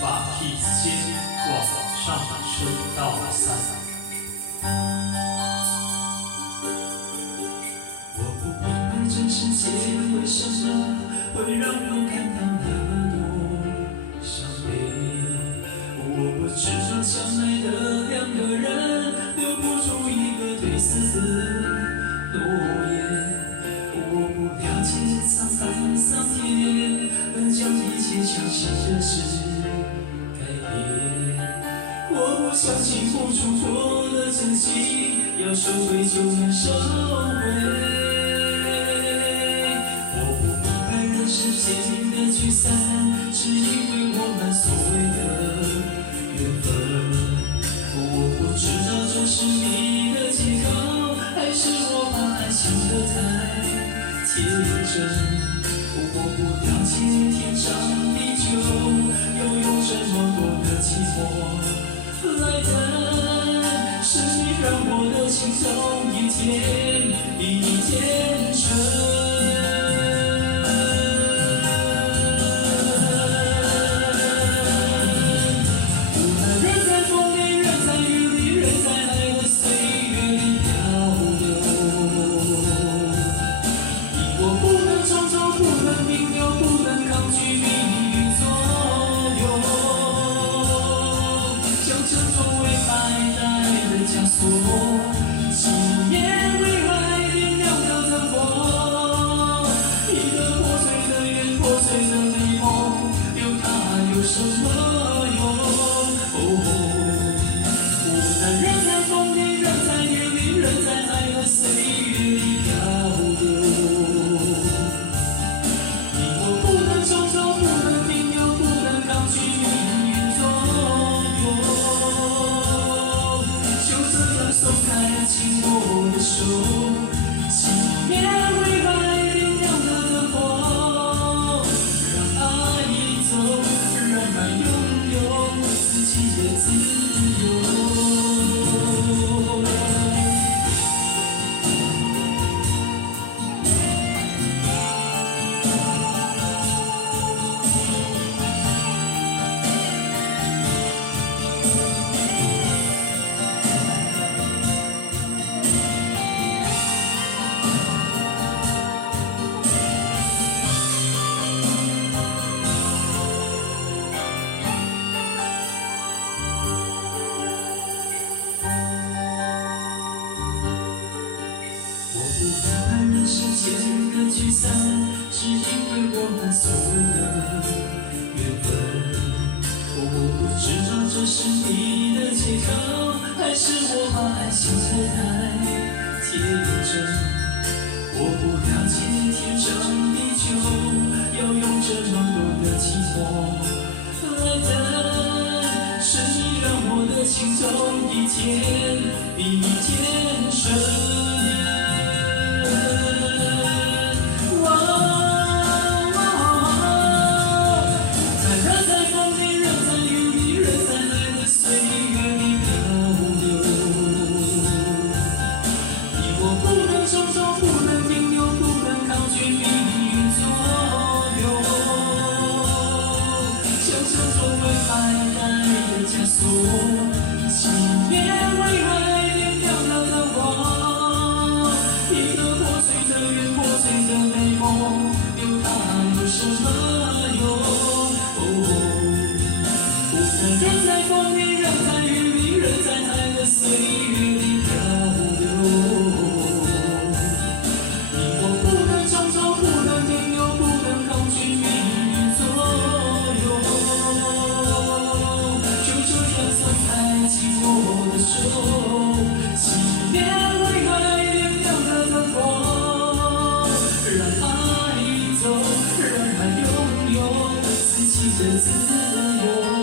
把 Kiss 间往上升到了3。我不明白这世界为什么会让我感到那么多伤悲。我不知道相爱的两个人留不住一个对死的诺言。我不了解沧海桑田能将一切相信的事改变。我不相信付出过的真心要收回就能收回。我不明白人世间的聚散是因为我们所谓的缘分。我不知道这是你的借口还是我把爱想得太天真。我不了解天长地久又有这么多的寂寞来等，是你让我的心中一天比一天深。世间的聚散是因为我们所谓的缘分。我不知道这是你的借口还是我把爱想得太天真。我不了解天长地久要用这么多的寂寞来等，是你让我的心中一天比一天深。人在风里，人在雨里，人在爱的岁月里漂流。你我不能长久，不能停留，不能抗拒命运左右。就这样松开紧握的手，熄灭为爱点亮的灯火，让爱走，让爱拥有自己的自由。